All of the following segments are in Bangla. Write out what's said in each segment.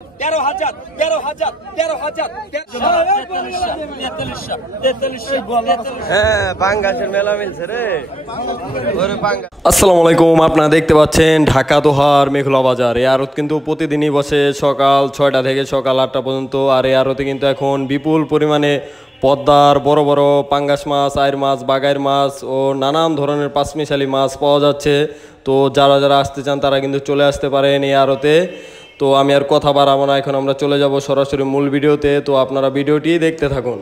13,000 13,000 13,000 হ্যাঁ বাঙ্গাসের মেলা মিলছে রে। আসসালামু আলাইকুম, আপনারা দেখতে পাচ্ছেন ঢাকা দোহার মেঘলা বাজার। এই আড়ত কিন্তু প্রতিদিনই বসে সকাল 6টা থেকে সকাল 8টা পর্যন্ত। আর এই আড়তে কিন্তু এখন বিপুল পরিমাণে পদ্মার বড় বড় পাঙ্গাস মাছ, আইর মাছ, বাগাইর মাছ ও নানান ধরনের পাঁচমিশালি মাছ পাওয়া যাচ্ছে। তো যারা যারা আসতে চান তারা কিন্তু চলে আসতে পারেন এই আড়তে। তো আমি আর কথা বাড়াবো না, এখন আমরা চলে যাব সরাসরি মূল ভিডিওতে। তো আপনারা ভিডিওটি দেখতে থাকুন।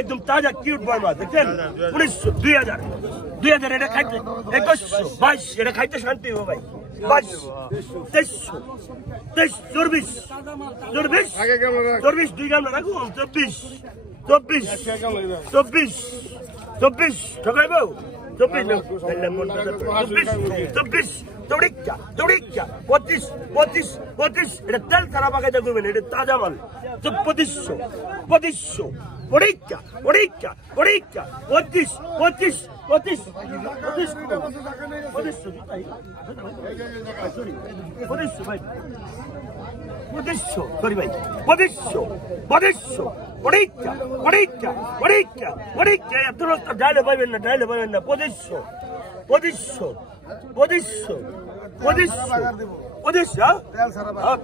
একদম তাজা কিউট বর্মা দেখছেন 1900 2000 2000 এটা খাইতে 2100 22 এটা খাইতে শান্তি হবে ভাই 22 2300 24 2 গ্রাম রাখো 24 ঠকাইব 24 দৌড়িকা 25 এটা তেল খারাপ আগে দেখবেন এটা তাজা মাল 2500 পরীক্ষা 25 সরি ভাই 2500 পরীক্ষা এত রাস্তা ডাইলে পাইবেন না 2500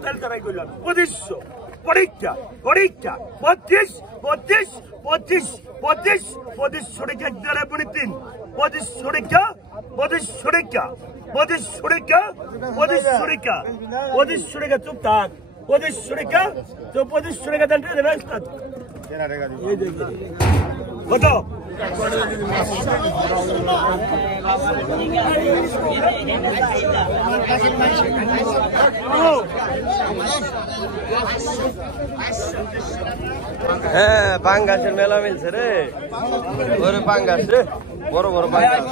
তেল ছাড়াই করলাম 2500 পরীক্ষা 25 টাকা দেড় পরে 3 25 টাকা চুপ থাক 25 টাকা তো 25 টাকা দেন কত হ্যাঁ পাঙ্গাসের মেলা মিলছে রে ওরে পাঙ্গাস রে বড় বড় পাঙ্গাস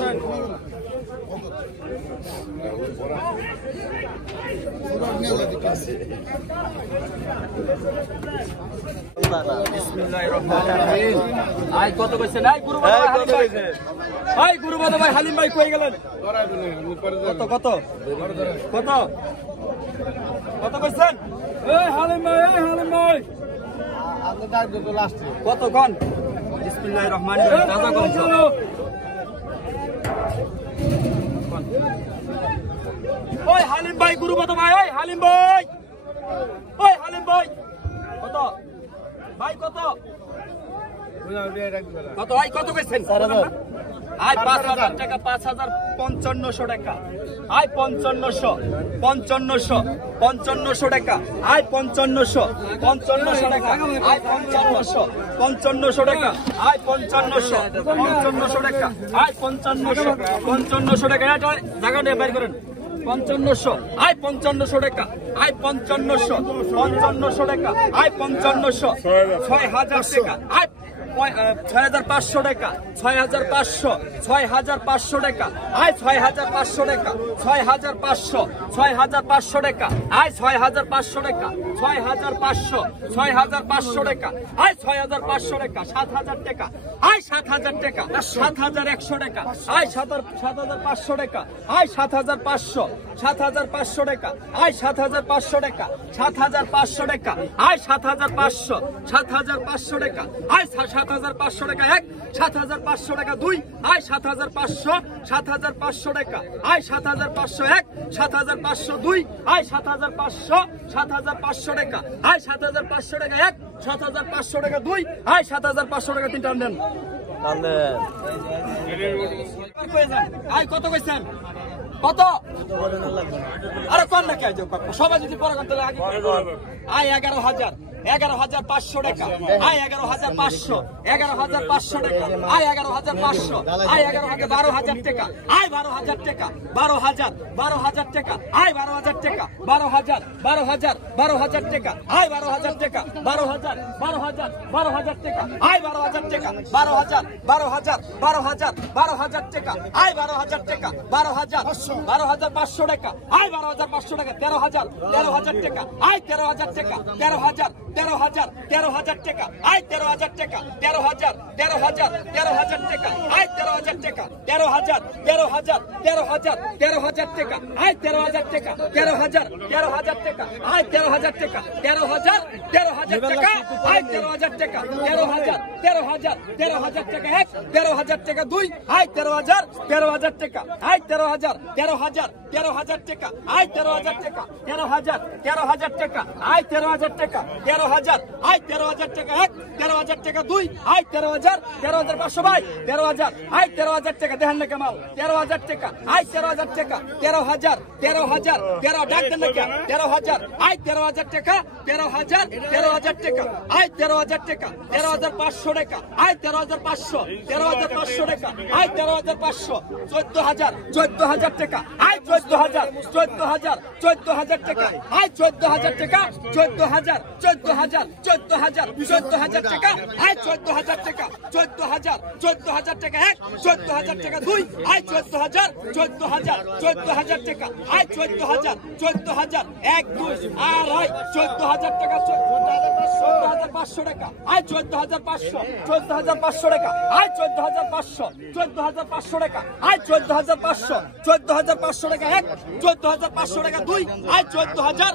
কত কইছে নাই গুরু বাবা ভাই হালিম ভাই কই গেলেন কত কইছেন এই হালিম ভাই কত কোন বিসমিল্লাহির রহমানির রহিম দাদা কোন ওই হালিম ভাই গুরু বাবা ভাই ওই হালিম ভাই কত ভাই কত ভাই কত কইছেন আই 5000 টাকা 5500 টাকা আই 5500 টাকা আই 5500 টাকা আই 5500 টাকা আই 5500 টাকা আই 5500 টাকা এটা জায়গা দিয়ে বের করেন 5500 আই 5500 টাকা আই 5500 টাকা আই 5500 6000 টাকা আই 6500 টাকা 6500 টাকা আই 6500 টাকা 6500 টাকা আই 6500 টাকা 6500 টাকা আই 6500 টাকা 7000 টাকা আই 7000 টাকা 7100 টাকা আই 7500 টাকা আই 7500 টাকা আই 7500 টাকা 7500 টাকা আই 7500 টাকা আই 7500 টাকা 1 7500 টাকা 2 আই 7500 টাকা আই 7500 1 7500 2 আই 7500 টাকা আই 7500 টাকা 1 7500 টাকা 2 আই 7500 টাকা 3 টান দেন আই কত কইছেন কত আরে কোন না কে সবাই যদি পরে করতে লাগে আই 11500 টাকা আই 11500 টাকা আই 11500 আই 11000 টাকা আই 12000 টাকা 12000 টাকা আই 12000 টাকা 12000 টাকা আই 12000 টাকা 12000 টাকা আই 12000 টাকা 12000 টাকা আই 12000 টাকা 12500 টাকা আই 12500 টাকা 13000 টাকা আই 13000 টাকা 13000 টাকা আই 13000 টাকা 13000 টাকা আই 13000 টাকা 13000 টাকা আই 13000 টাকা 13000 টাকা আই 13000 টাকা 13000 টাকা আই 13000 টাকা 13000 টাকা 13000 টাকা 2 আই 13000 টাকা আই 13000 13,000 টাকা আয় 13,000 টাকা 13,000 টাকা আয় 13,000 টাকা 13,000 আয় 13,000 টাকা 1 13,000 টাকা 2 আয় 13,500 ভাই 13,000 আয় 13,000 টাকা দেখেন না কামাল 13,000 টাকা আয় 13,000 টাকা 13,000 ডাক দেন না 13,000 আয় 13,000 টাকা 13,000 টাকা আয় 13,000 টাকা 13,500 টাকা আয় 13,500 টাকা আয় 13,500 14,000 টাকা আয় 14,000 টাকা আয় 14,000 টাকা 14,000 টাকা আয় 14,000 টাকা 14,000 টাকা 1 14,000 টাকা 2 আয় 14,000 টাকা আয় 14,000 1 2 আর আয় 14,000 টাকা 14,500 টাকা আয় 14,500 টাকা আয় 14,500 টাকা আয় 14,500 টাকা 1 14,500 টাকা 2 আয় 14,000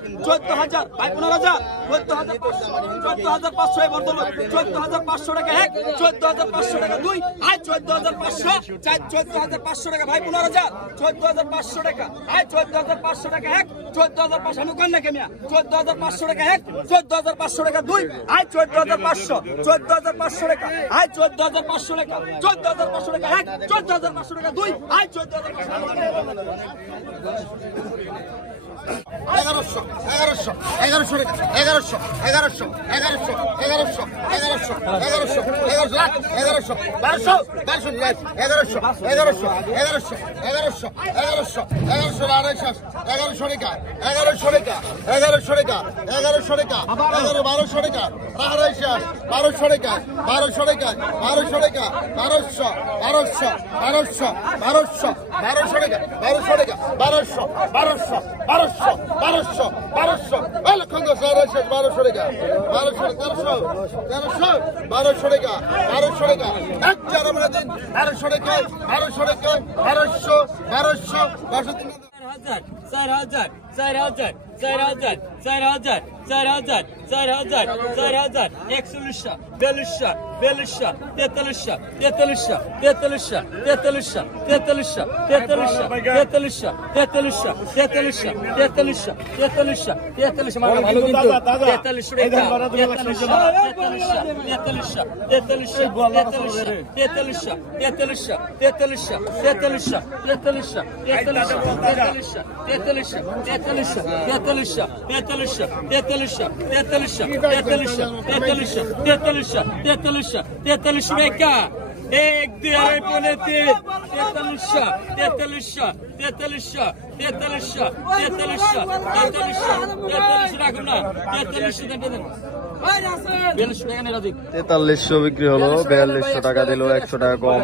ভাই 15,000 14,500 এই বর্তমান 14,500 টাকা 1 14,500 টাকা 2 আয় 14,500 14,500 টাকা ভাই 15,000 14,500 টাকা আয় 14,500 টাকা 1 14,500 আমি কোন না কেমিয়া 14,500 টাকা 1 14,500 টাকা 2 আয় 14,500 টাকা আয় 14,500 টাকা 14,500 টাকা 1 14,500 টাকা 2 আয় 1100 টাকা 1100 তেতাল্লিশশো বিক্রি হলো 4200 টাকা দিল 100 টাকা কম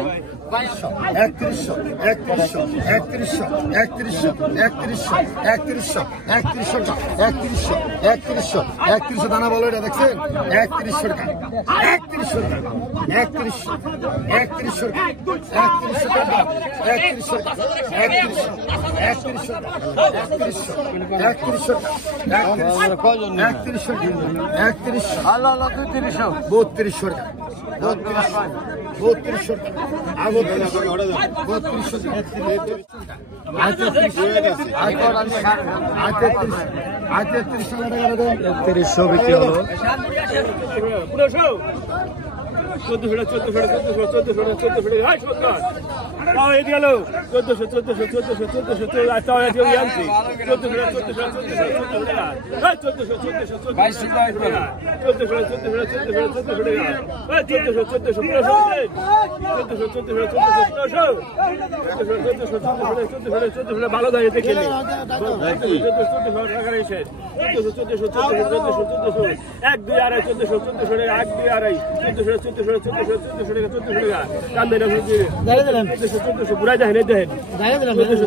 3100 দানা বলো এটা দেখছেন 3100 টাকা 3100 টাকা 3100 টাকা 3100 টাকা 3300 বিক্রি হলো ভালো দাঁড়িয়ে দেখে এক দুই আড়াই 1400 এক দুই আড়াই 1400 পুরা যায় দেখেন 1400